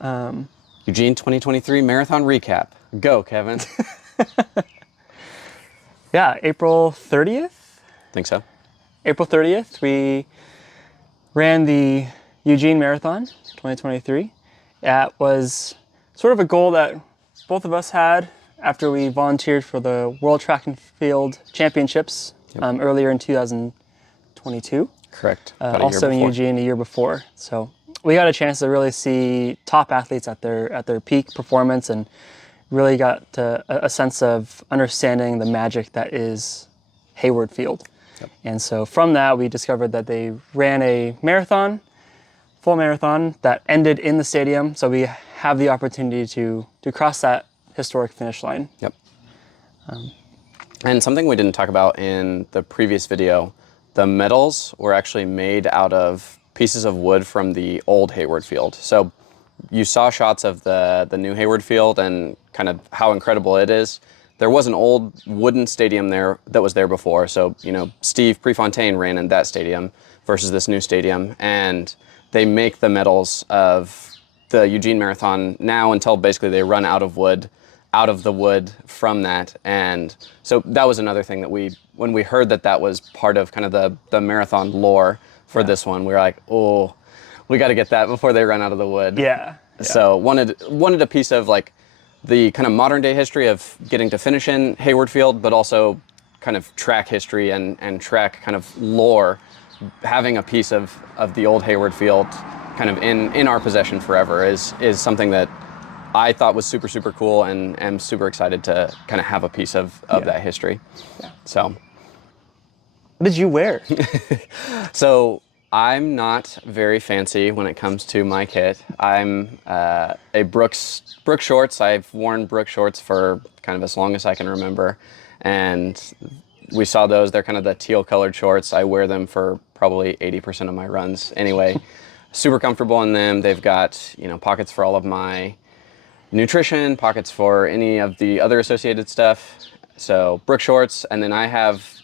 Eugene 2023 Marathon Recap. Go, Kevin. Yeah, April 30th? Think so. April 30th, we ran the Eugene Marathon 2023. That was sort of a goal that both of us had after we volunteered for the World Track and Field Championships earlier in 2022. Correct. About a year Also in before. Eugene a year before. So we got a chance to really see top athletes at their peak performance and really got a sense of understanding the magic that is Hayward Field. Yep. And so from that, we discovered that they ran a marathon, full marathon, that ended in the stadium. So we have the opportunity to cross that historic finish line. Yep. And something we didn't talk about in the previous video, the medals were actually made out of pieces of wood from the old Hayward Field. So you saw shots of the new Hayward Field and kind of how incredible it is. There was an old wooden stadium there that was there before. So, you know, Steve Prefontaine ran in that stadium versus this new stadium. And they make the medals of the Eugene Marathon now until basically they run out of the wood from that. And so that was another thing that when we heard that was part of kind of the marathon lore for this one, we were like, oh, we got to get that before they run out of the wood. Yeah. So wanted a piece of like the kind of modern day history of getting to finish in Hayward Field, but also kind of track history and track kind of lore, having a piece of the old Hayward Field kind of in our possession forever is something that I thought was super, super cool and am super excited to kind of have a piece of that history. Yeah. So. What did you wear? So I'm not very fancy when it comes to my kit. I'm a Brooks shorts. I've worn Brooks shorts for kind of as long as I can remember. And we saw those. They're kind of the teal colored shorts. I wear them for probably 80% of my runs anyway. Super comfortable in them. They've got, you know, pockets for all of my nutrition, pockets for any of the other associated stuff. So Brooks shorts. And then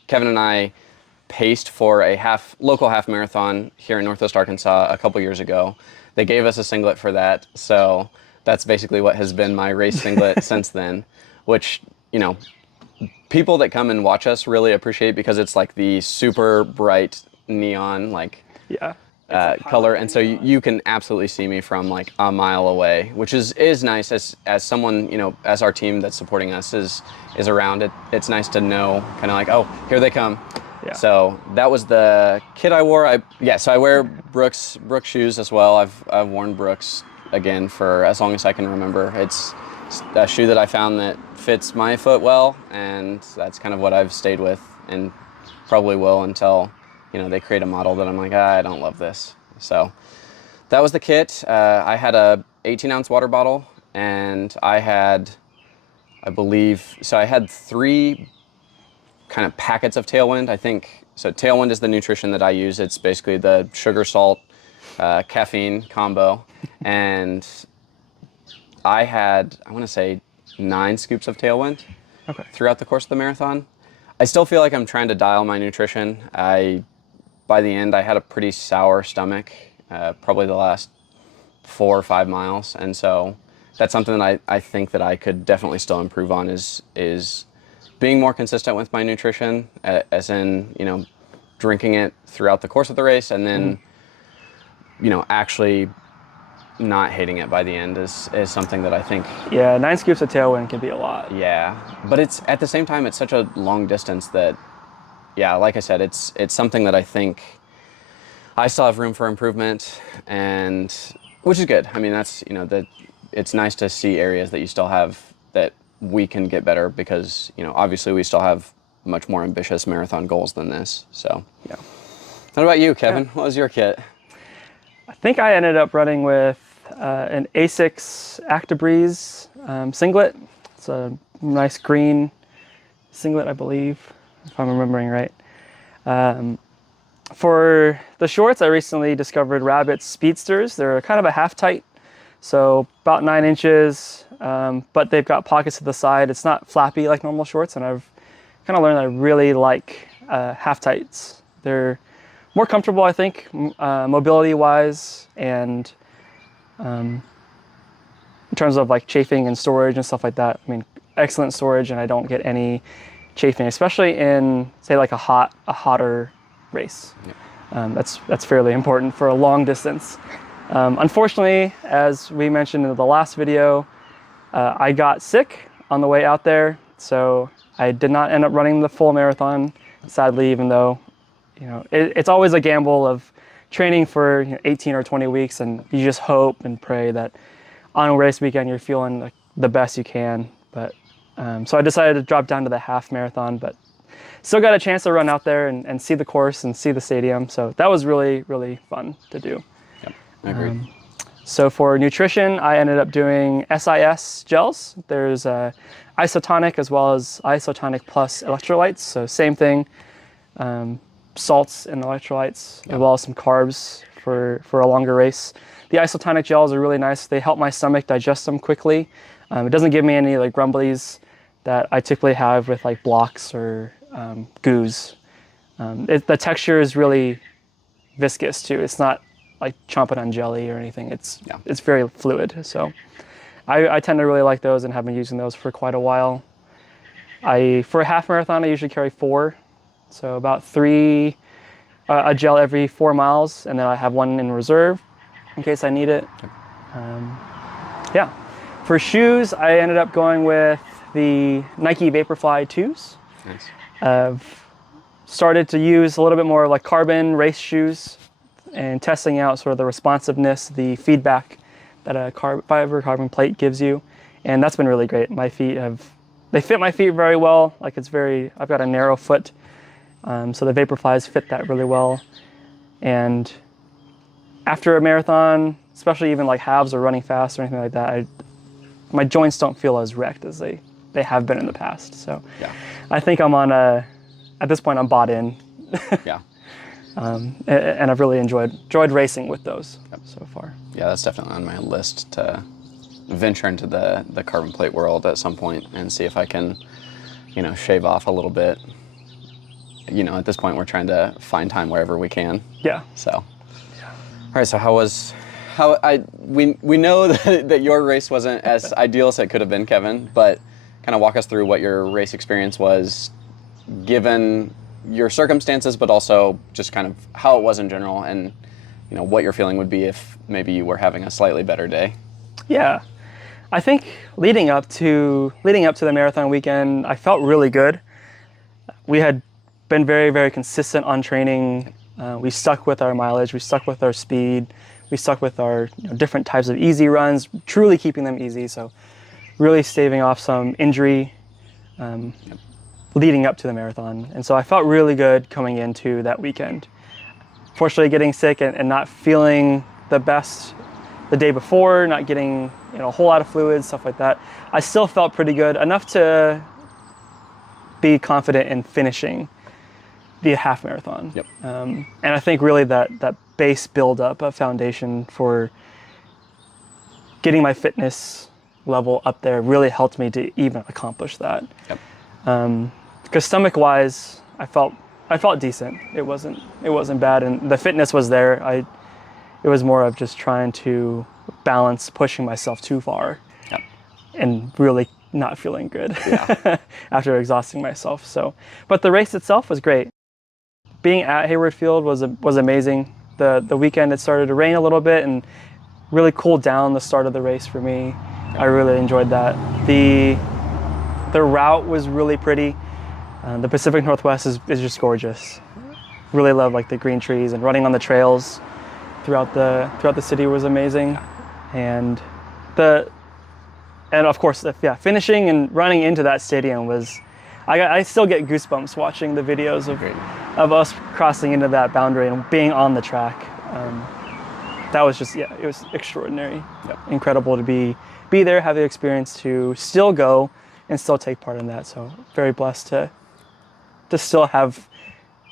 Kevin and I paced for a local half marathon here in Northwest Arkansas a couple years ago. They gave us a singlet for that, so that's basically what has been my race singlet since then, which, you know, people that come and watch us really appreciate because it's like the super bright neon color, and so you can absolutely see me from like a mile away, which is nice as someone, you know, as our team that's supporting us is around it. It's nice to know kind of like, oh, here they come. Yeah. So that was the kit I wore. So I wear Brooks shoes as well. I've worn Brooks again for as long as I can remember. It's a shoe that I found that fits my foot well, and that's kind of what I've stayed with and probably will until, you know, they create a model that I'm like, I don't love this. So that was the kit. I had a 18-ounce water bottle, and I had 3 kind of packets of Tailwind, I think. So Tailwind is the nutrition that I use. It's basically the sugar, salt, caffeine combo. And I want to say 9 scoops of Tailwind throughout the course of the marathon. I still feel like I'm trying to dial my nutrition. By the end, I had a pretty sour stomach, probably the last 4 or 5 miles. And so that's something that I think that I could definitely still improve on is being more consistent with my nutrition, as in, you know, drinking it throughout the course of the race, and then, you know, actually not hating it by the end is something that I think. Yeah, 9 scoops of Tailwind can be a lot. Yeah, but it's at the same time, it's such a long distance that, yeah, like I said, it's something that I think I still have room for improvement, and which is good. I mean, that's, you know, that it's nice to see areas that you still have that we can get better because, you know, obviously we still have much more ambitious marathon goals than this. So, yeah. What about you, Kevin? What was your kit? I think I ended up running with an Asics Actabreeze singlet. It's a nice green singlet, I believe, if I'm remembering right. For the shorts, I recently discovered Rabbit Speedsters. They're kind of a half tight, so about 9 inches, but they've got pockets to the side. It's not flappy like normal shorts, and I've kind of learned I really like half tights. They're more comfortable, I think, mobility-wise, and terms of like chafing and storage and stuff like that. I mean, excellent storage, and I don't get any chafing, especially in say like a hotter race. Yeah. That's fairly important for a long distance. Unfortunately, as we mentioned in the last video, I got sick on the way out there, so I did not end up running the full marathon, sadly, even though, you know, it's always a gamble of training for 18 or 20 weeks, and you just hope and pray that on a race weekend you're feeling like the best you can. But so I decided to drop down to the half marathon, but still got a chance to run out there and see the course and see the stadium. So that was really, really fun to do. Yep, I agree. So for nutrition, I ended up doing SIS gels. There's isotonic as well as isotonic plus electrolytes. So same thing, salts and electrolytes, as well as some carbs for a longer race. The isotonic gels are really nice. They help my stomach digest them quickly. It doesn't give me any like grumblies that I typically have with like blocks or goos. The texture is really viscous too. It's not like chomping on jelly or anything. It's very fluid. So I tend to really like those and have been using those for quite a while. For a half marathon, I usually carry 4. So about 3, a gel every 4 miles, and then I have one in reserve in case I need it. Yeah. For shoes, I ended up going with the Nike Vaporfly 2s. Nice. I've started to use a little bit more like carbon race shoes and testing out sort of the responsiveness, the feedback that a fiber carbon plate gives you. And that's been really great. My feet they fit my feet very well. Like I've got a narrow foot. So the Vaporflies fit that really well. And after a marathon, especially even like halves or running fast or anything like that, my joints don't feel as wrecked as they have been in the past. So Yeah. I think at this point I'm bought in. Yeah. And I've really enjoyed racing with those so far. Yeah, that's definitely on my list to venture into the carbon plate world at some point and see if I can, shave off a little bit. At this point we're trying to find time wherever we can. Yeah. So. All right. So we know that your race wasn't as ideal as it could have been, Kevin, but kind of walk us through what your race experience was, given your circumstances, but also just kind of how it was in general, and what your feeling would be if maybe you were having a slightly better day. Yeah, I think leading up to the marathon weekend, I felt really good. We had been very, very consistent on training. We stuck with our mileage, we stuck with our speed, we stuck with our different types of easy runs, truly keeping them easy. So really staving off some injury leading up to the marathon. And so I felt really good coming into that weekend. Fortunately, getting sick and not feeling the best the day before, not getting a whole lot of fluids, stuff like that, I still felt pretty good, enough to be confident in finishing the half marathon. Yep. And I think really that base build-up, a foundation for getting my fitness level up there really helped me to even accomplish that. Yep. Because stomach-wise, I felt decent. It wasn't bad, and the fitness was there. It was more of just trying to balance pushing myself too far. Yep. And really not feeling good. Yeah. After exhausting myself. So, but the race itself was great. Being at Hayward Field was amazing. The weekend it started to rain a little bit and really cooled down the start of the race for me. I really enjoyed that. The route was really pretty. The Pacific Northwest is just gorgeous. Really love like the green trees, and running on the trails throughout the city was amazing. And of course, finishing and running into that stadium was, I still get goosebumps watching the videos of us crossing into that boundary and being on the track. That was just, it was extraordinary. Yep. Incredible to be there, have the experience to still go and still take part in that. So very blessed to still have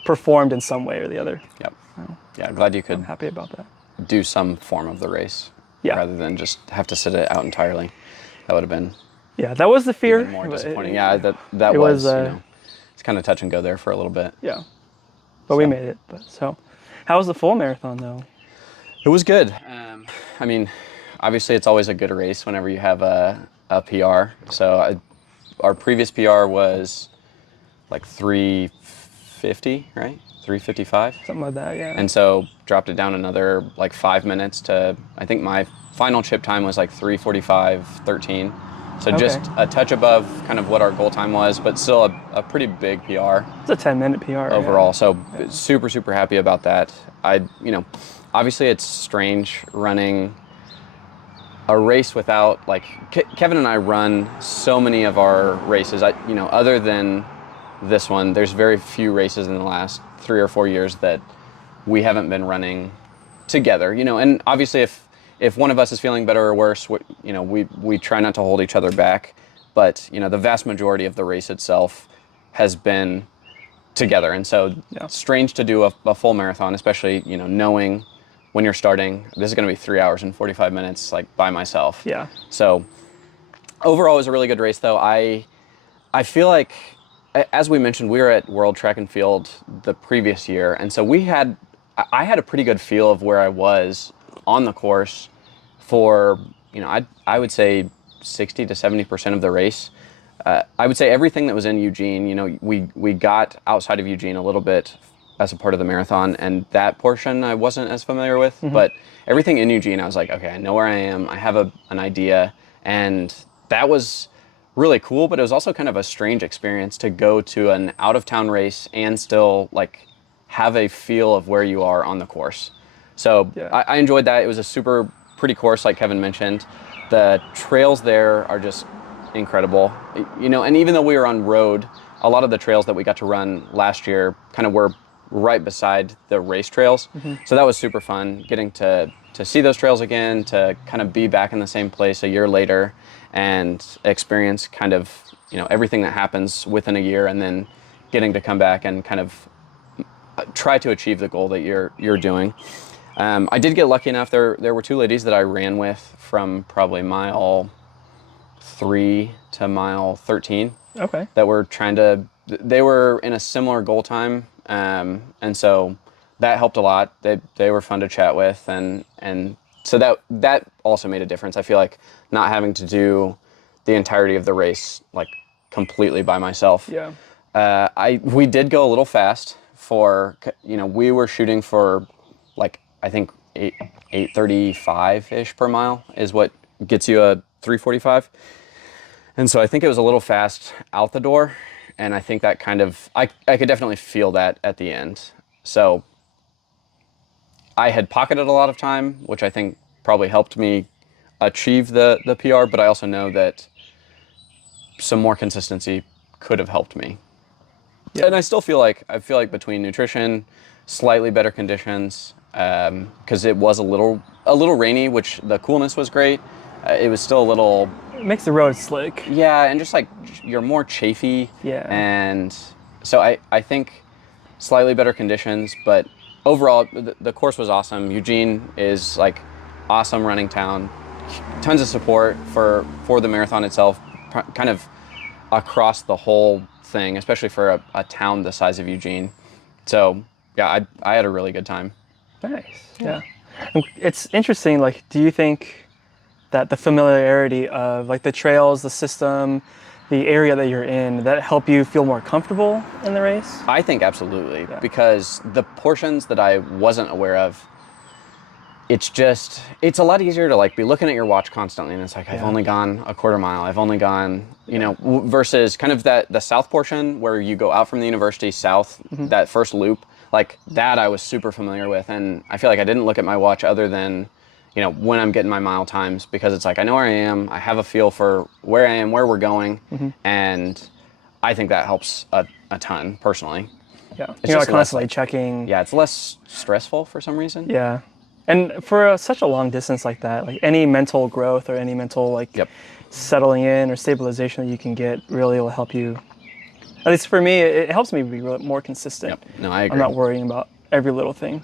performed in some way or the other. Yep. Yeah, glad you could I'm happy about that. do some form of the race rather than just have to sit it out entirely. That would have been that was the fear. even more disappointing. That was it's kind of touch and go there for a little bit. Yeah, but we made it. How was the full marathon though? It was good. obviously it's always a good race whenever you have a PR. So our previous PR was like 350, right? 355. Something like that, yeah. And so dropped it down another like 5 minutes to, I think my final chip time was like 3:45:13. So Okay. just a touch above kind of what our goal time was, but still a pretty big PR It's a 10-minute PR, overall. yeah. So super, super happy about that. Obviously it's strange running a race without, like, Kevin and I run so many of our races. Other than this one, there's very few races in the last 3 or 4 years that we haven't been running together. And obviously if one of us is feeling better or worse, we try not to hold each other back. But the vast majority of the race itself has been together, and so strange to do a full marathon, especially knowing when you're starting, this is going to be 3 hours and 45 minutes, like, by myself. Yeah. So overall, it was a really good race, though. I feel like, as we mentioned, we were at World Track and Field the previous year, and so I had a pretty good feel of where I was on the course for, I would say 60 to 70% of the race. I would say everything that was in Eugene, we got outside of Eugene a little bit as a part of the marathon, and that portion I wasn't as familiar with, but everything in Eugene, I was like, okay, I know where I am, I have an idea, and that was really cool, but it was also kind of a strange experience to go to an out-of-town race and still, like, have a feel of where you are on the course. So I enjoyed that. It was a super pretty course, like Kevin mentioned. The trails there are just incredible. And even though we were on road, a lot of the trails that we got to run last year kind of were right beside the race trails. So that was super fun, getting to see those trails again, to kind of be back in the same place a year later and experience kind of, everything that happens within a year, and then getting to come back and kind of try to achieve the goal that you're doing. I did get lucky enough. There were two ladies that I ran with from probably mile 3 to mile 13. Okay. That were they were in a similar goal time, and so that helped a lot. They were fun to chat with, and so that also made a difference. I feel like not having to do the entirety of the race, like, completely by myself. Yeah. We did go a little fast for, we were shooting for, like, I think 8:35-ish per mile is what gets you a 3:45. And so I think it was a little fast out the door, and I think that kind of, I could definitely feel that at the end. So I had pocketed a lot of time, which I think probably helped me achieve the PR, but I also know that some more consistency could have helped me. Yeah. And I feel like between nutrition, slightly better conditions, because it was a little rainy, which the coolness was great. It was still a little. It makes the road slick. Yeah, and just like you're more chafy. Yeah. And so I think slightly better conditions, but overall the course was awesome. Eugene is, like, awesome running town. Tons of support for the marathon itself, kind of across the whole thing, especially for a town the size of Eugene. So yeah, I had a really good time. Nice. Yeah. It's interesting. Like, do you think that the familiarity of, like, the trails, the system, the area that you're in, that help you feel more comfortable in the race? I think absolutely, because the portions that I wasn't aware of, it's a lot easier to, like, be looking at your watch constantly, and it's like, I've only gone a quarter mile, I've only gone, versus kind of the south portion where you go out from the university south, that first loop, like, that I was super familiar with, and I feel like I didn't look at my watch other than, when I'm getting my mile times, because it's like, I know where I am, I have a feel for where I am, where we're going, and I think that helps a ton, personally. Yeah. It's You're just not constantly less, checking. Yeah, it's less stressful for some reason. Yeah. And for such a long distance like that, like, any mental growth or any mental, like, settling in or stabilization that you can get really will help you. At least for me, it helps me be more consistent. Yep. No, I agree. I'm not worrying about every little thing.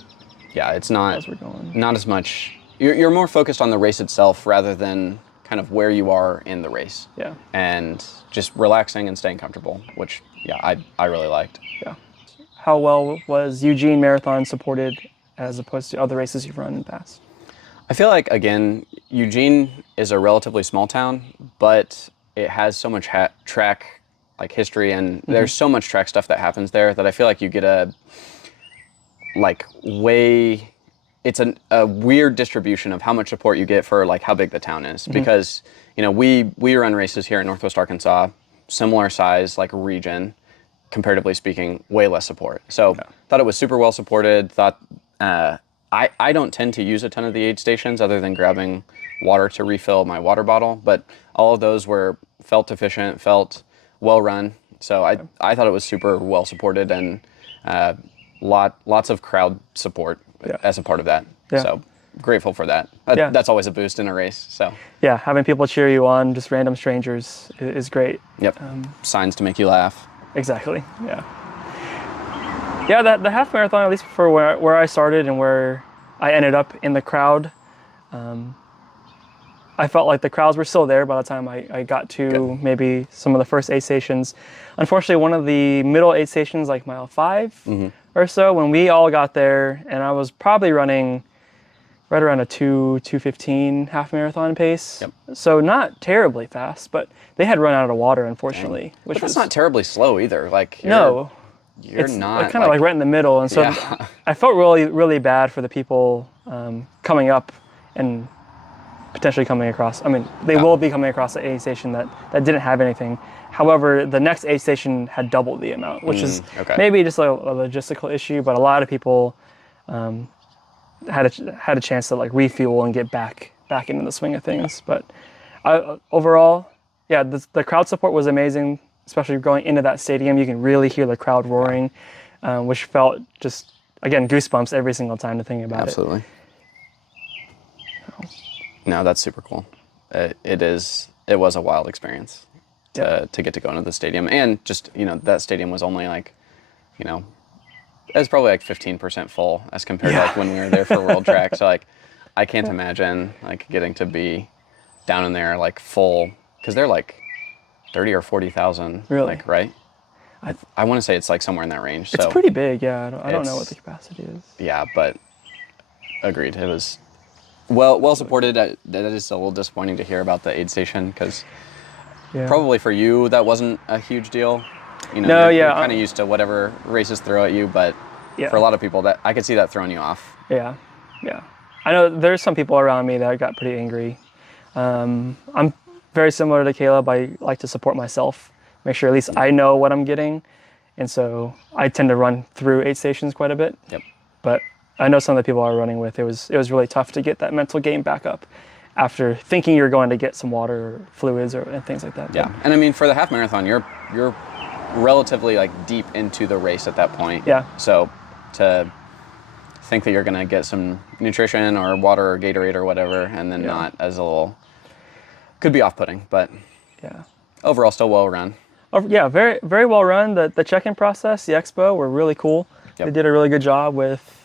Yeah, it's not as we're going. Not as much. You're more focused on the race itself rather than kind of where you are in the race. Yeah. And just relaxing and staying comfortable, which I really liked. Yeah. How well was Eugene Marathon supported as opposed to other races you've run in the past? I feel like, again, Eugene is a relatively small town, but it has so much track like history, and there's so much track stuff that happens there that I feel like you get a like way it's a weird distribution of how much support you get for like how big the town is, because we run races here in Northwest Arkansas, similar size like region, comparatively speaking, way less support. So thought it was super well supported. Thought I don't tend to use a ton of the aid stations other than grabbing water to refill my water bottle, but all of those felt efficient, felt well run. So I thought it was super well supported, and lots of crowd support as a part of that. Yeah. So grateful for that. That's always a boost in a race. So yeah, having people cheer you on, just random strangers, is great. Yep. Signs to make you laugh. Exactly. Yeah. Yeah, the half marathon, at least for where I started and where I ended up in the crowd, I felt like the crowds were still there by the time I got to maybe some of the first aid stations. Unfortunately, one of the middle aid stations, like mile 5 or so, when we all got there, and I was probably running right around a 2:15 half marathon pace. Yep. So not terribly fast, but they had run out of water, unfortunately. But that's not terribly slow either. Like no, you're it's not kind of like right in the middle, and so I felt really, really bad for the people coming up and potentially coming across. I mean, they will be coming across the aid station that didn't have anything. However, the next aid station had double the amount, which is maybe just a logistical issue, but a lot of people had a chance to like refuel and get back into the swing of things. But overall, yeah, the crowd support was amazing, especially going into that stadium. You can really hear the crowd roaring, which felt just, again, goosebumps every single time to think about it. Absolutely. No, that's super cool. It was a wild experience to get to go into the stadium, and just that stadium was only like, it was probably like 15% full as compared to like when we were there for World Track. So like, I can't imagine like getting to be down in there like full, because they're like 30 or 40,000. Really? Like, right? I want to say it's like somewhere in that range. It's so pretty big, yeah. I don't know what the capacity is. Yeah, but agreed. It was well supported. That is a little disappointing to hear about the aid station, because probably for you that wasn't a huge deal. You're kind of used to whatever races throw at you, but for a lot of people, that I could see that throwing you off. Yeah. I know there's some people around me that got pretty angry. I'm very similar to Kaleb. I like to support myself, make sure at least I know what I'm getting, and so I tend to run through aid stations quite a bit. Yep. But I know some of the people I were running with, it was really tough to get that mental game back up after thinking you're going to get some water or fluids and things like that. Yeah, and I mean, for the half marathon, you're relatively like deep into the race at that point. Yeah. So to think that you're going to get some nutrition or water or Gatorade or whatever, and then not, as a little, could be off-putting, but overall still well run. Yeah, very, very well run. The check-in process, the Expo, were really cool. Yep. They did a really good job with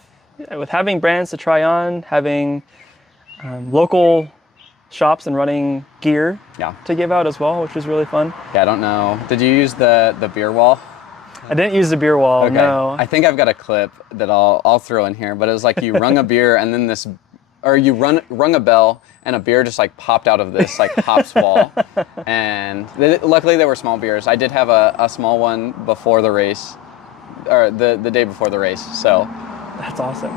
having brands to try on, having local shops and running gear to give out as well, which was really fun. Yeah, I don't know. Did you use the beer wall? I didn't use the beer wall, no. I think I've got a clip that I'll throw in here, but it was like you rung a beer and then you rung a bell and a beer just like popped out of this like hops wall. And luckily they were small beers. I did have a small one before the race, or the day before the race. So that's awesome.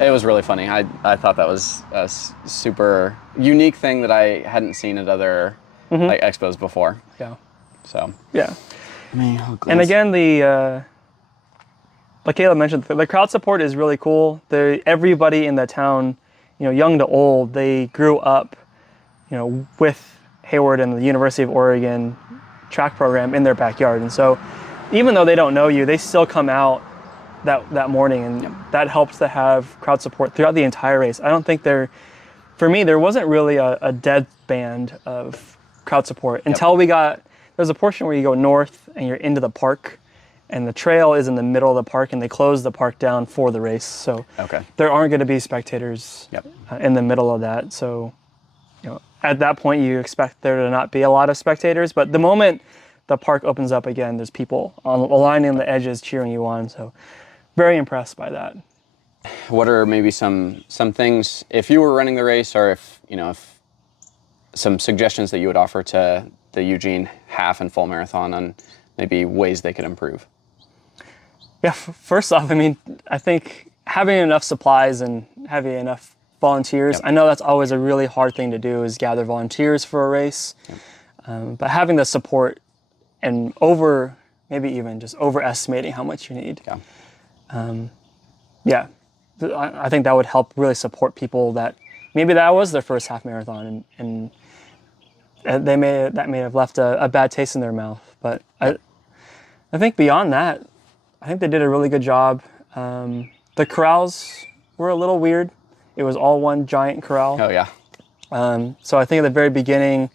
It was really funny. I thought that was a super unique thing that I hadn't seen at other like expos before. Yeah. So yeah. And again, like Kaleb mentioned, the crowd support is really cool. Everybody in the town, young to old, they grew up, with Hayward and the University of Oregon track program in their backyard. And so even though they don't know you, they still come out that morning, and that helps to have crowd support throughout the entire race. I don't think for me, there wasn't really a dead band of crowd support until there's a portion where you go north and you're into the park, and the trail is in the middle of the park, and they close the park down for the race. So there aren't going to be spectators in the middle of that. So, at that point you expect there to not be a lot of spectators, but the moment the park opens up again, there's people lining the edges cheering you on. So very impressed by that. What are maybe some things if you were running the race, or if some suggestions that you would offer to the Eugene half and full marathon on maybe ways they could improve? Yeah, first off, I mean, I think having enough supplies and having enough volunteers, Yep. I know that's always a really hard thing to do, is gather volunteers for a race. Yep. But having the support and maybe even just overestimating how much you need. Yeah. Yeah, I think that would help really support people that maybe that was their first half marathon and that may have left a bad taste in their mouth. But Yep. I think beyond that, I think they did a really good job. The corrals were a little weird. It was all one giant corral. Oh yeah. So I think at the very beginning,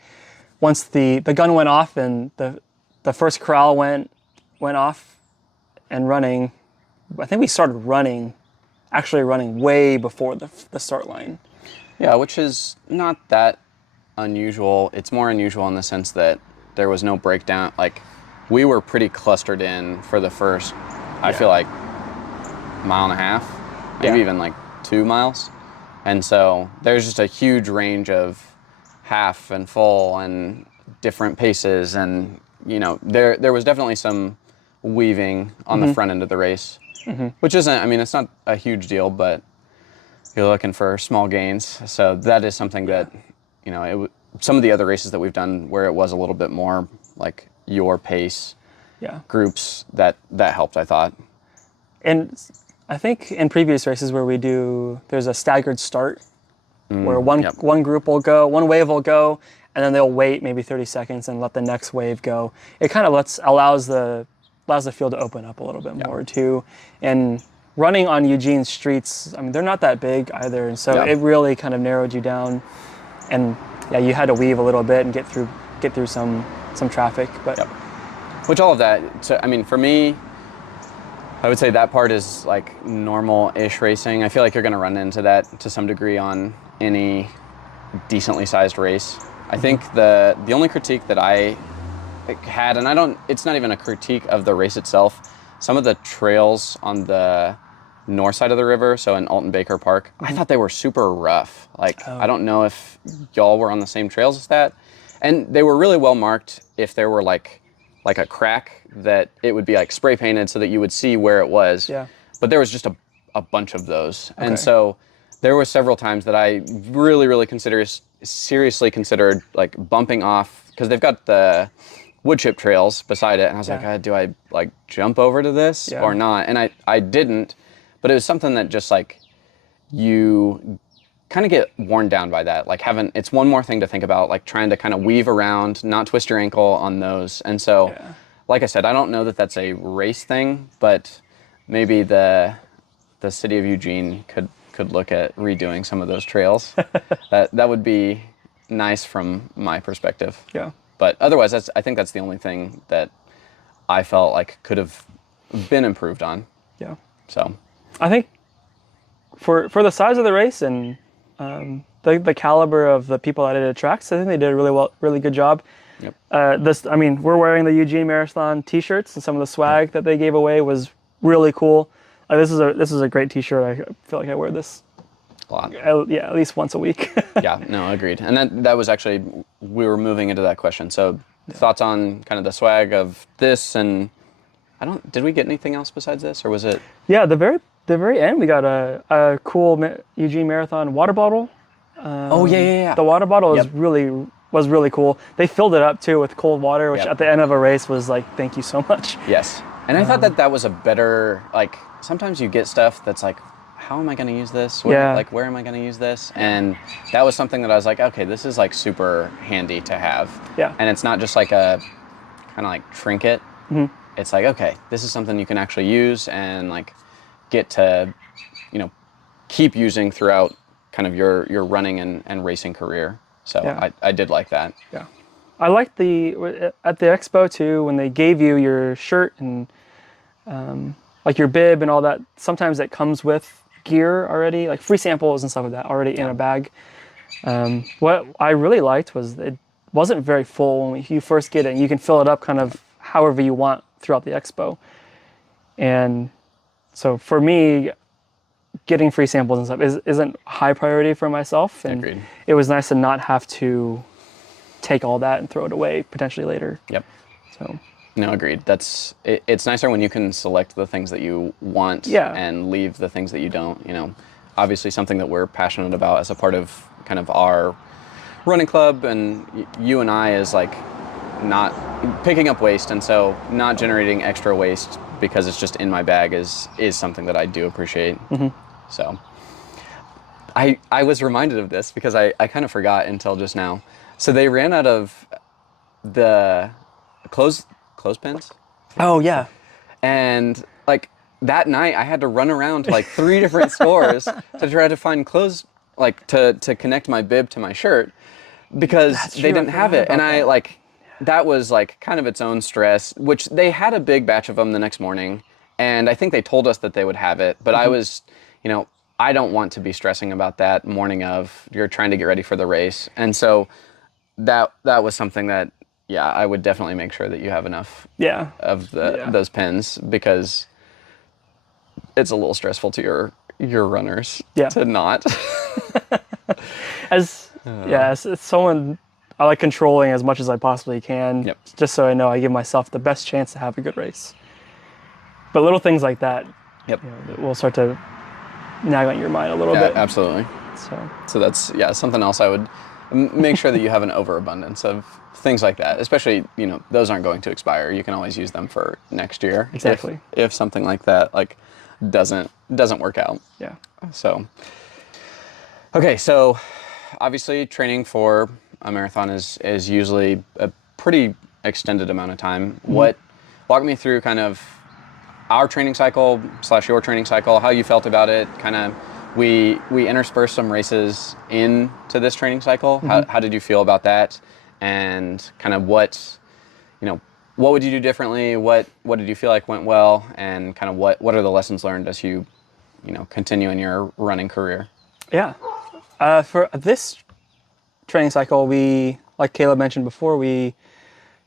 once the gun went off and the first corral went off and running, I think we started actually running way before the start line. Yeah, which is not that unusual. It's more unusual in the sense that there was no breakdown. Like, we were pretty clustered in for the first, I feel like, mile and a half, maybe even like 2 miles. And so there's just a huge range of half and full and different paces. And, there was definitely some weaving on the front end of the race, which isn't, I mean, it's not a huge deal, but you're looking for small gains. So that is something that, some of the other races that we've done where it was a little bit more like your pace groups, that helped, I thought. And I think in previous races where there's a staggered start where one group will go, one wave will go, and then they'll wait maybe 30 seconds and let the next wave go. It kind of allows the field to open up a little bit more too. And running on Eugene's streets, I mean, they're not that big either, and so it really kind of narrowed you down. And you had to weave a little bit and get through some traffic, but. Which all of that, so, I mean, for me, I would say that part is like normal-ish racing. I feel like you're going to run into that to some degree on any decently sized race. I think the only critique that I had, and it's not even a critique of the race itself, some of the trails on the north side of the river, so in Alton Baker Park, I thought they were super rough. Like, I don't know if y'all were on the same trails as that. And they were really well marked if there were like a crack, that it would be like spray painted so that you would see where it was. Yeah. But there was just a bunch of those. Okay. And so there were several times that I really, really seriously considered like bumping off, because they've got the wood chip trails beside it. And I was like, do I like jump over to this or not? And I didn't, but it was something that just like you kind of get worn down by that. Like it's one more thing to think about, like trying to kind of weave around, not twist your ankle on those. And so, like I said, I don't know that that's a race thing, but maybe the city of Eugene could look at redoing some of those trails. that would be nice from my perspective. Yeah. But otherwise, I think that's the only thing that I felt like could have been improved on. Yeah. So I think for the size of the race and the caliber of the people that it attracts, I think they did a really good job. Yep. We're wearing the Eugene Marathon T-shirts, and some of the swag that they gave away was really cool. This is a great T-shirt. I feel like I wear this a lot. At least once a week. Yeah, no, agreed. And that was actually, we were moving into that question. So thoughts on kind of the swag of this, and did we get anything else besides this, or was it? Yeah, the very end we got a cool Eugene Marathon water bottle. The water bottle was really cool. They filled it up too with cold water, which at the end of a race was like, thank you so much. Yes. And I thought that was a better, like, sometimes you get stuff that's like, how am I going to use this? Where am I going to use this? And that was something that I was like, okay, this is like super handy to have. Yeah. And it's not just like a kind of like trinket. Mm-hmm. It's like, okay, this is something you can actually use and like get to, keep using throughout kind of your running and racing career. So I did like that. Yeah. I liked at the Expo too, when they gave you your shirt and like your bib and all that. Sometimes that comes with gear already, like free samples and stuff like that already in a bag. What I really liked was it wasn't very full when you first get it. You can fill it up kind of however you want throughout the Expo. And so for me, getting free samples and stuff isn't high priority for myself. And Agreed. it was nice to not have to take all that and throw it away potentially later. Yep. So No, agreed. It's nicer when you can select the things that you want Yeah. and leave the things that you don't. Obviously something that we're passionate about as a part of kind of our running club, and you and I is like not picking up waste, and so not generating extra waste because it's just in my bag is something that I do appreciate. So I was reminded of this because I kind of forgot until just now. So they ran out of the clothespins, Oh yeah. and like that night I had to run around to like 3 different stores to try to find clothes, like to connect my bib to my shirt, because That's they true, I didn't have forgot it. And about I that. like, that was like kind of its own stress, which they had a big batch of them the next morning. And I think they told us that they would have it, but I was, I don't want to be stressing about that morning of you're trying to get ready for the race. And so that was something that, yeah, I would definitely make sure that you have enough Yeah. of Yeah. those pins, because it's a little stressful to your runners Yeah. to not. As someone, I like controlling as much as I possibly can, Yep. just so I know I give myself the best chance to have a good race. But little things like that, Yep. will start to nag on your mind a little bit. Absolutely. So So that's, yeah, something else I would make sure that you have an overabundance of things like that. Especially, those aren't going to expire. You can always use them for next year. Exactly. If something like that like doesn't work out. yeah. So okay, so obviously training for a marathon is usually a pretty extended amount of time. Walk me through kind of our training cycle / your training cycle, how you felt about it. Kind of, we interspersed some races into this training cycle. How did you feel about that? And kind of what would you do differently? What did you feel like went well? And kind of what are the lessons learned as you continue in your running career? Yeah. For this training cycle, we, like Caleb mentioned before, we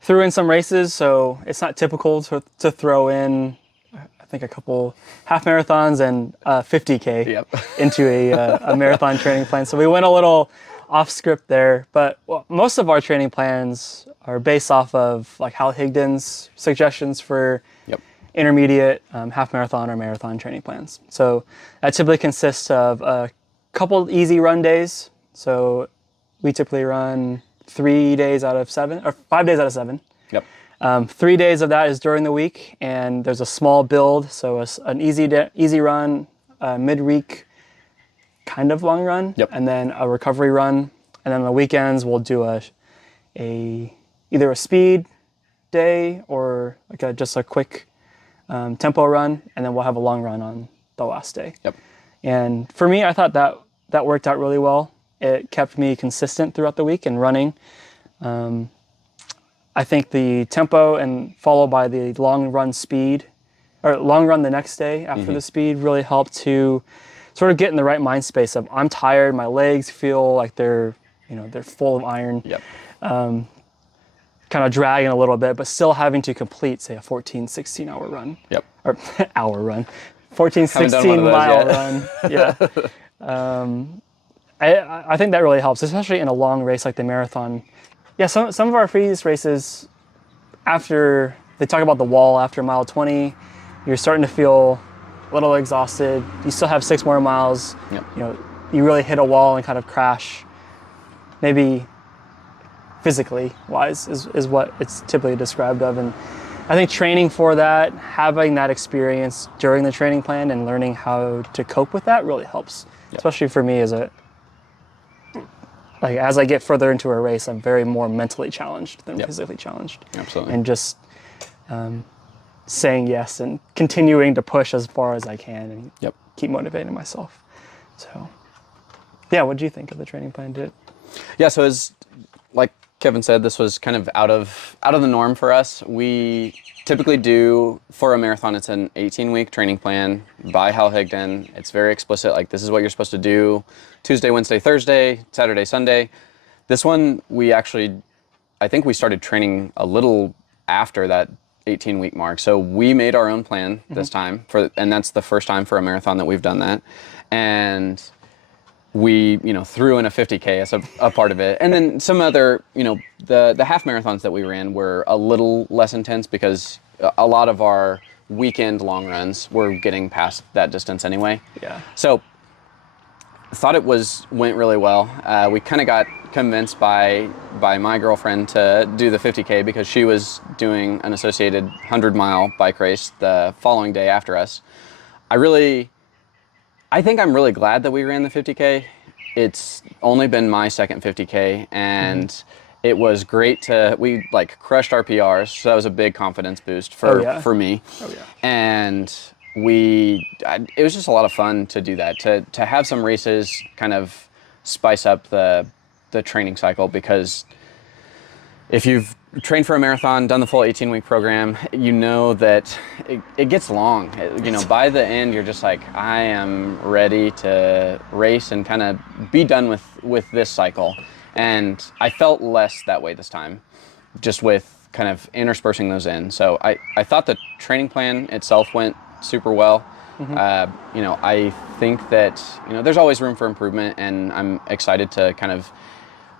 threw in some races, so it's not typical to throw in, I think, a couple half marathons and 50K Yep. into a marathon training plan. So we went a little off script there, but most of our training plans are based off of like Hal Higdon's suggestions for Yep. intermediate half marathon or marathon training plans. So that typically consists of a couple easy run days. So we typically run 3 days out of 7, or 5 days out of 7. Yep. 3 days of that is during the week, and there's a small build. So an easy run, midweek kind of long run, Yep. and then a recovery run. And then on the weekends we'll do either a speed day or like just a quick tempo run, and then we'll have a long run on the last day. Yep. And for me, I thought that worked out really well. It kept me consistent throughout the week and running. I think the tempo and followed by the long run speed, or long run the next day after the speed, really helped to sort of get in the right mind space of I'm tired, my legs feel like they're full of iron. Yep. Kind of dragging a little bit, but still having to complete, say, a 14, 16 hour run. Yep. Or hour run. 14, Haven't done 16 one of those mile yet. run. Yeah. I think that really helps, especially in a long race like the marathon. Yeah, some of our previous races, after they talk about the wall after mile 20, you're starting to feel a little exhausted. You still have 6 more miles. Yep. You really hit a wall and kind of crash. Maybe physically wise is what it's typically described of. And I think training for that, having that experience during the training plan and learning how to cope with that really helps. Yep. Especially for me as I get further into a race, I'm very more mentally challenged than Yep. physically challenged. Absolutely. And just saying yes and continuing to push as far as I can and Yep. keep motivating myself. So yeah, what do you think of the training plan? Yeah, so as like Kevin said, this was kind of out of the norm for us. We typically do, for a marathon, it's an 18-week training plan by Hal Higdon. It's very explicit, like this is what you're supposed to do Tuesday, Wednesday, Thursday, Saturday, Sunday. This one, I think we started training a little after that 18-week mark. So we made our own plan this time and that's the first time for a marathon that we've done that. And we, threw in a 50K as a part of it. And then some other, the half marathons that we ran were a little less intense because a lot of our weekend long runs were getting past that distance anyway. Yeah. So thought it went really well. We kind of got convinced by my girlfriend to do the 50K because she was doing an associated 100-mile bike race the following day after us. I think I'm really glad that we ran the 50K. It's only been my second 50K, and it was great we like crushed our PRs, so that was a big confidence boost for me. Oh yeah. And it was just a lot of fun to do that, to have some races kind of spice up the training cycle, because if you've trained for a marathon, done the full 18-week program, you know that it gets long. By the end, you're just like, I am ready to race and kind of be done with this cycle. And I felt less that way this time, just with kind of interspersing those in. So I thought the training plan itself went super well. I think that, there's always room for improvement, and I'm excited to kind of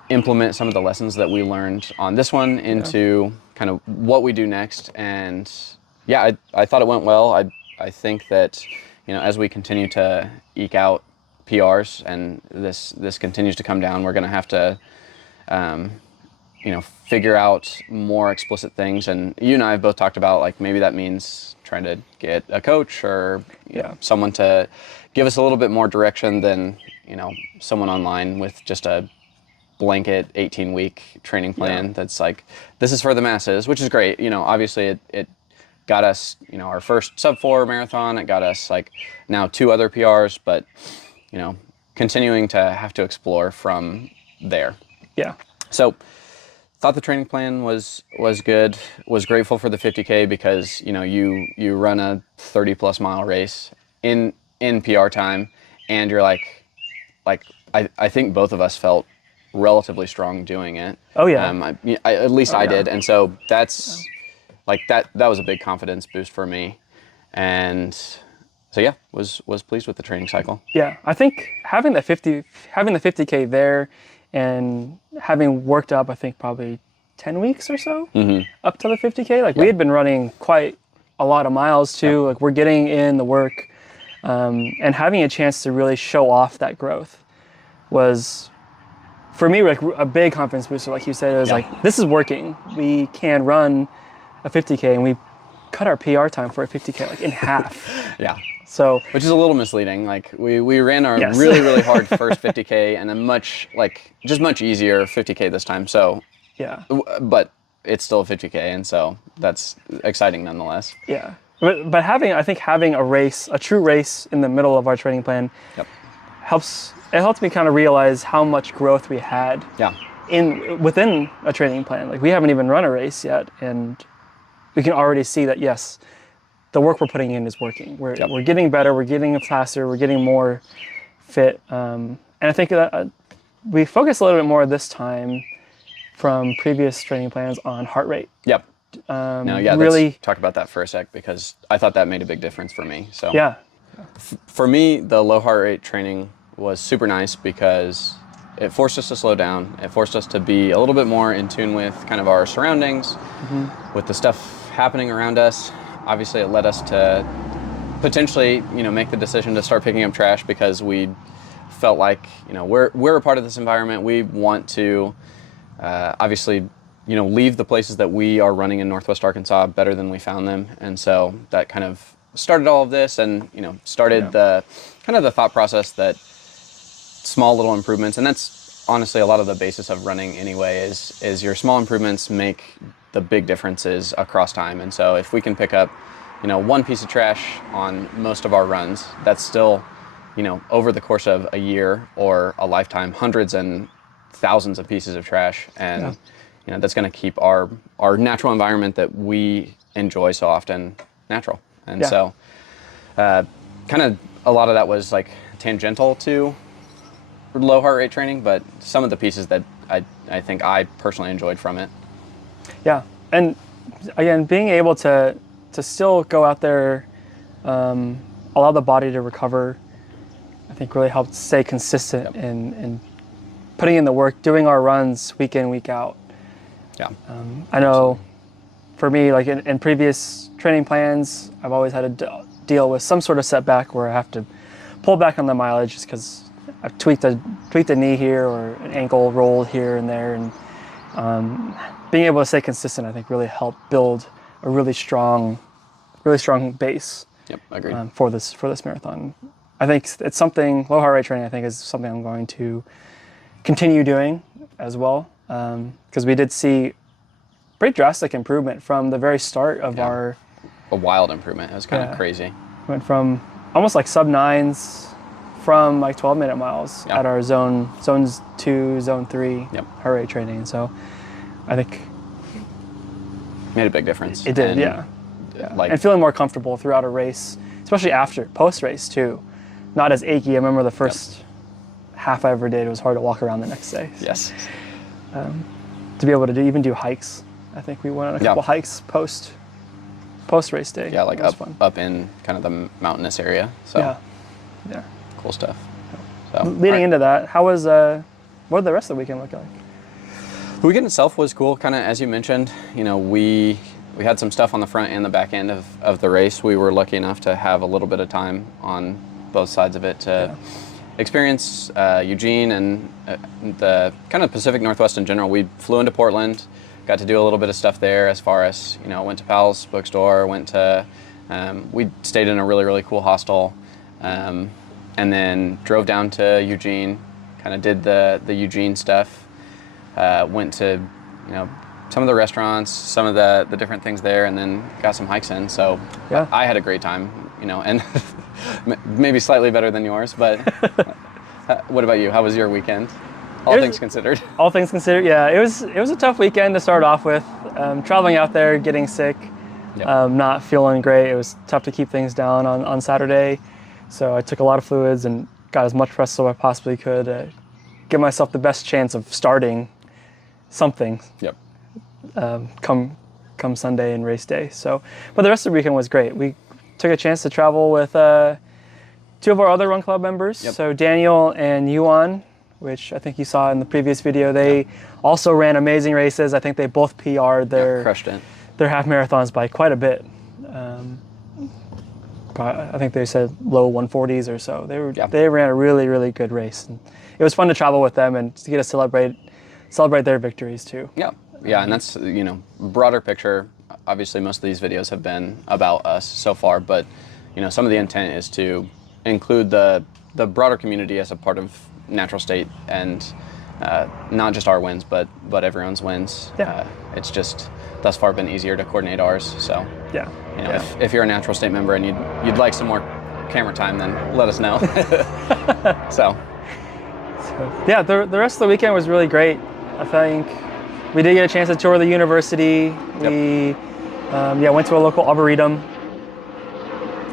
implement some of the lessons that we learned on this one into kind of what we do next. And yeah, I thought it went well. I think that, as we continue to eke out PRs and this continues to come down, we're going to have to, figure out more explicit things. And you and I have both talked about, like, maybe that means trying to get a coach or someone to give us a little bit more direction than, someone online with just a blanket 18-week training plan that's like, this is for the masses, which is great. Obviously it got us, our first sub-4 marathon. It got us like now 2 other PRs, but continuing to have to explore from there. Yeah. So thought the training plan was good. Was grateful for the 50K because you run a 30+ mile race in PR time, and you're like I think both of us felt relatively strong doing it. Oh yeah. At least I did, and so that's like that was a big confidence boost for me. And so yeah, was pleased with the training cycle. Yeah, I think having the 50K there, and having worked up, I think probably 10 weeks or so up to the 50K. Like we had been running quite a lot of miles too. Like we're getting in the work, and having a chance to really show off that growth was, for me, like a big confidence booster. Like you said, it was like, this is working. We can run a 50K, and we cut our PR time for a 50K like in half. Yeah. So, which is a little misleading. Like we ran our really hard first 50K and a much easier 50K this time. So yeah, but it's still a 50K, and so that's exciting nonetheless. Yeah, but having a true race in the middle of our training plan helps. It helps me kind of realize how much growth we had within a training plan. Like we haven't even run a race yet, and we can already see that yes, the work we're putting in is working. We're getting better. We're getting faster. We're getting more fit. And I think that we focus a little bit more this time from previous training plans on heart rate. Yep. Let's talk about that for a sec, because I thought that made a big difference for me. So yeah, for me, the low heart rate training was super nice because it forced us to slow down. It forced us to be a little bit more in tune with kind of our surroundings, with the stuff happening around us. Obviously, it led us to potentially, make the decision to start picking up trash, because we felt like, we're a part of this environment. We want to, obviously, leave the places that we are running in Northwest Arkansas better than we found them. And so that kind of started all of this, and, started the kind of the thought process that small little improvements, and that's honestly a lot of the basis of running anyway, is your small improvements make the big differences across time. And so if we can pick up, one piece of trash on most of our runs, that's still, over the course of a year or a lifetime, hundreds and thousands of pieces of trash. And, that's going to keep our natural environment that we enjoy so often natural. And so kind of a lot of that was like tangential to low heart rate training, but some of the pieces that I think I personally enjoyed from it. Yeah, and again, being able to still go out there, allow the body to recover, I think really helped stay consistent in putting in the work, doing our runs week in, week out. Yeah. I know for me, like in previous training plans, I've always had to deal with some sort of setback where I have to pull back on the mileage just because I've tweaked a knee here or an ankle rolled here and there. And being able to stay consistent, I think really helped build a really strong base. Yep. Agreed. For this marathon. I think it's something, low heart rate training, I think is something I'm going to continue doing as well. Because we did see pretty drastic improvement from the very start of our... A wild improvement. It was kind of crazy. Went from almost like sub 9s from like 12-minute miles at our zones 2, zone 3 heart rate training. So I think... Made a big difference. It did, yeah. Like, and feeling more comfortable throughout a race, especially post-race too. Not as achy. I remember the first half I ever did, it was hard to walk around the next day. So, yes. To be able to even do hikes. I think we went on a couple hikes post-race day. Yeah, like up in kind of the mountainous area. So yeah. Cool stuff. So leading into that, how was what did the rest of the weekend look like? The weekend itself was cool, kind of as you mentioned. You know, we had some stuff on the front and the back end of the race. We were lucky enough to have a little bit of time on both sides of it to experience Eugene and the kind of Pacific Northwest in general. We flew into Portland, got to do a little bit of stuff there as far as, you know, went to Powell's bookstore, went to, we stayed in a really, really cool hostel, and then drove down to Eugene, kind of did the Eugene stuff, went to, you know, some of the restaurants, some of the different things there, and then got some hikes in. So I had a great time, you know, and maybe slightly better than yours, but what about you? How was your weekend? All things considered. All things considered, yeah. It was a tough weekend to start off with. Traveling out there, getting sick, not feeling great. It was tough to keep things down on Saturday. So I took a lot of fluids and got as much rest as I possibly could. Give myself the best chance of starting something. Yep. Come Sunday and race day. So, but the rest of the weekend was great. We took a chance to travel with 2 of our other run club members. So Daniel and Yuan, which I think you saw in the previous video, they also ran amazing races. I think they both PR'd their half marathons by quite a bit. I think they said low 140s or so. They ran a really, really good race. And it was fun to travel with them and to get to celebrate their victories too. Yeah, and that's, you know, broader picture. Obviously, most of these videos have been about us so far, but, you know, some of the intent is to include the broader community as a part of Natural State, and not just our wins, but everyone's wins. It's just thus far been easier to coordinate ours. So you know, if you're a Natural State member and you'd like some more camera time, then let us know. So yeah, the rest of the weekend was really great. I think we did get a chance to tour the university. We went to a local arboretum,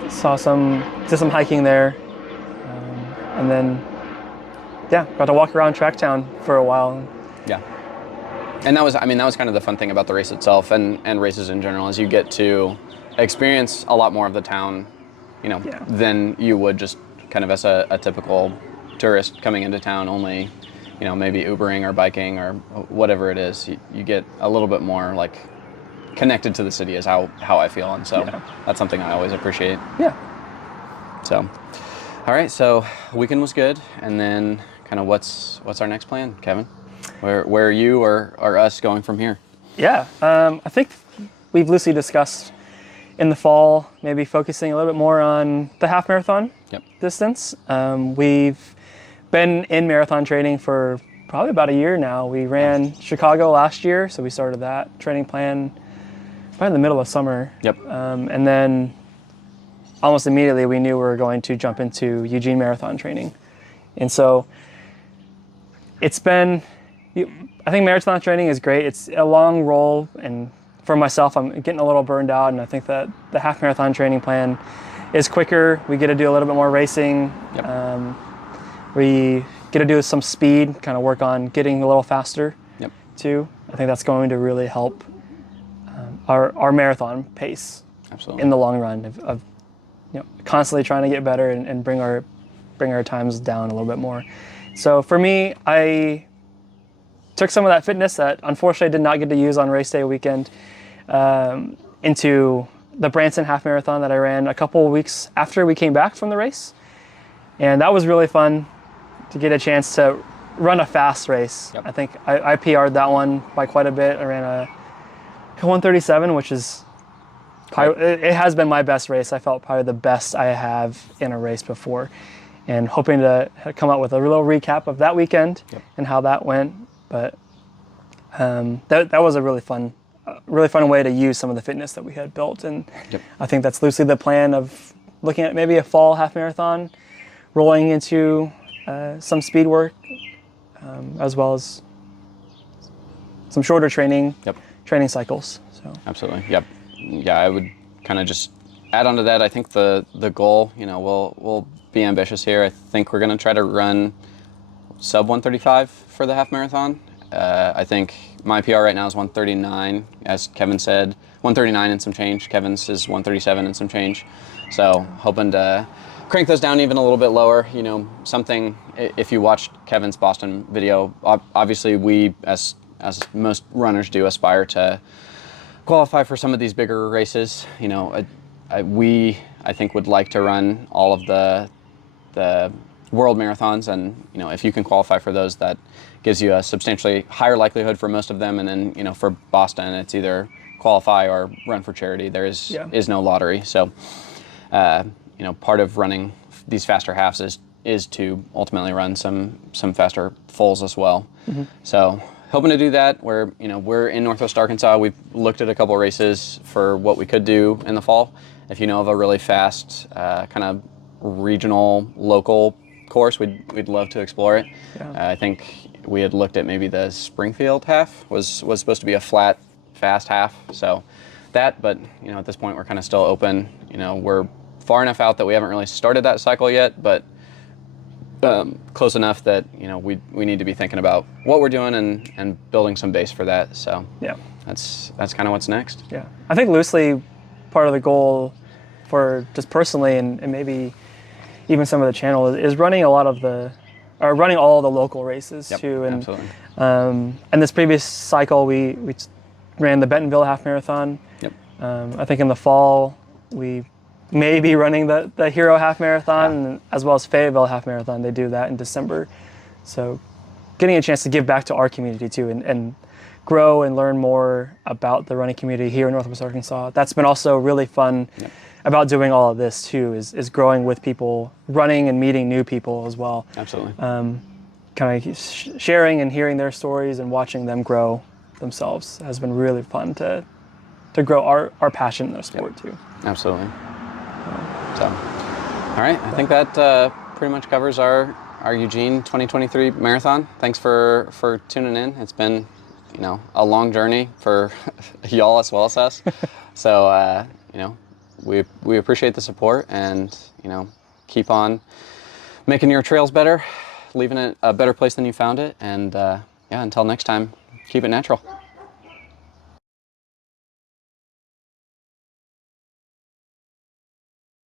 did some hiking there, and then got to walk around Tracktown for a while. Yeah. And that was kind of the fun thing about the race itself and races in general, is you get to experience a lot more of the town, you know, than you would just kind of as a typical tourist coming into town only, you know, maybe Ubering or biking or whatever it is. You get a little bit more like connected to the city is how I feel, and so that's something I always appreciate. So all right, so weekend was good, and then kind of what's our next plan, Kevin? Where are you or us going from here? I think we've loosely discussed in the fall maybe focusing a little bit more on the half marathon distance. We've been in marathon training for probably about a year now. We ran Chicago last year, so we started that training plan probably in the middle of summer. And then almost immediately we knew we were going to jump into Eugene Marathon training. And so it's been, I think marathon training is great. It's a long roll, and for myself, I'm getting a little burned out, and I think that the half marathon training plan is quicker. We get to do a little bit more racing. We get to do some speed, kind of work on getting a little faster too. I think that's going to really help our marathon pace Absolutely. in the long run of constantly trying to get better and bring our times down a little bit more. So for me, I took some of that fitness that unfortunately I did not get to use on race day weekend into the Branson half marathon that I ran a couple of weeks after we came back from the race. And that was really fun to get a chance to run a fast race. Yep. I think I PR'd that one by quite a bit. I ran a 137, which is probably, it has been my best race. I felt probably the best I have in a race before, and hoping to come out with a little recap of that weekend and how that went. But that was a really fun way to use some of the fitness that we had built, and I think that's loosely the plan of looking at maybe a fall half marathon, rolling into some speed work, as well as some shorter training cycles. So Absolutely. Yep. Yeah, I would kind of just add on to that. I think the goal, we'll be ambitious here. I think we're going to try to run sub 135 for the half marathon. I think my PR right now is 139, as Kevin said, 139 and some change. Kevin's is 137 and some change. So hoping to crank those down even a little bit lower. Something, if you watched Kevin's Boston video, obviously we, as most runners do, aspire to qualify for some of these bigger races. I think would like to run all of the world marathons, and if you can qualify for those, that gives you a substantially higher likelihood for most of them. And then for Boston, it's either qualify or run for charity. There is no lottery. So part of running these faster halves is to ultimately run some faster fulls as well. So hoping to do that. We're in Northwest Arkansas. We've looked at a couple races for what we could do in the fall. If you know of a really fast kind of regional local course, we'd love to explore it. I think we had looked at maybe the Springfield half was supposed to be a flat fast half. So that, but at this point we're kind of still open. We're far enough out that we haven't really started that cycle yet, but close enough that we need to be thinking about what we're doing and building some base for that. So that's kind of what's next. I think loosely part of the goal for just personally and maybe even some of the channel is running all the local races too. And absolutely. And this previous cycle we ran the Bentonville half marathon. I think in the fall we may be running the Hero half marathon, as well as Fayetteville half marathon. They do that in December. So getting a chance to give back to our community too, and grow and learn more about the running community here in Northwest Arkansas. That's been also really fun about doing all of this too, is growing with people, running and meeting new people as well. Absolutely. Kind of sharing and hearing their stories and watching them grow themselves has been really fun to grow our passion in the sport too. Absolutely. So, all right, I think that pretty much covers our Eugene 2023 marathon. Thanks for tuning in. It's been, a long journey for y'all as well as us. So, we appreciate the support, and keep on making your trails better, leaving it a better place than you found it. And until next time, keep it natural.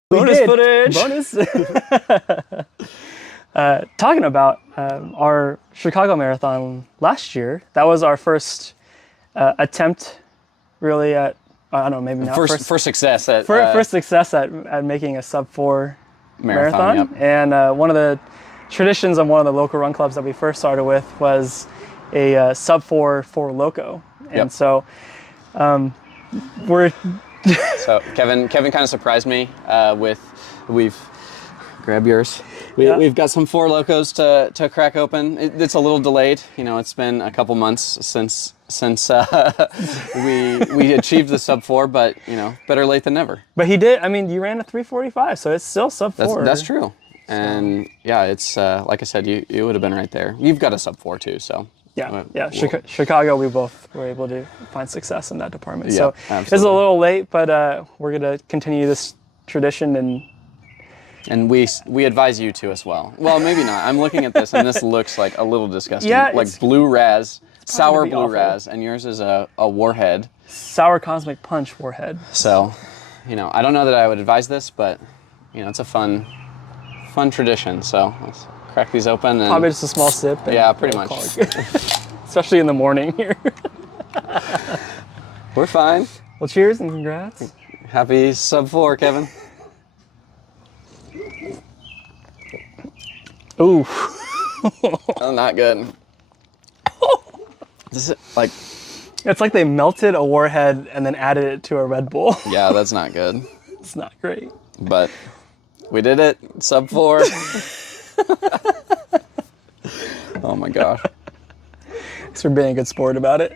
Bonus footage. Talking about our Chicago Marathon last year, that was our first attempt, really, at I don't know, maybe not first success at first success at making a sub 4 marathon. Yep. And one of the traditions of one of the local run clubs that we first started with was a sub 4 Loco, and so we're. So Kevin kind of surprised me we've grab yours. We've got some 4 Locos to crack open. It's a little delayed. It's been a couple months since we achieved the sub 4, but better late than never. But he did. I mean, you ran a 3:45, so it's still sub 4. That's true. And it's like I said, you would have been right there. You've got a sub 4 too, so. Chicago, we both were able to find success in that department. Yeah, so absolutely. It's a little late, but we're going to continue this tradition and we advise you to as well. Well, maybe not. I'm looking at this, and this looks like a little disgusting. Yeah, like blue raz sour be blue awful. raz, and yours is a warhead. Sour Cosmic Punch Warhead. So, I don't know that I would advise this, but it's a fun tradition. So let's crack these open. And Probably just a small sip. And yeah, pretty we'll much. call it good. Especially in the morning here. We're fine. Well, cheers and congrats. Happy sub 4, Kevin. Ooh. Oh, not good. This is like, It's like they melted a Warhead and then added it to a Red Bull. yeah, that's not good. It's not great. But we did it. Sub 4. Oh my gosh. Thanks for being a good sport about it.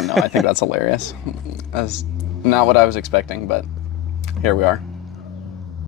No, I think that's hilarious. That's not what I was expecting, but here we are.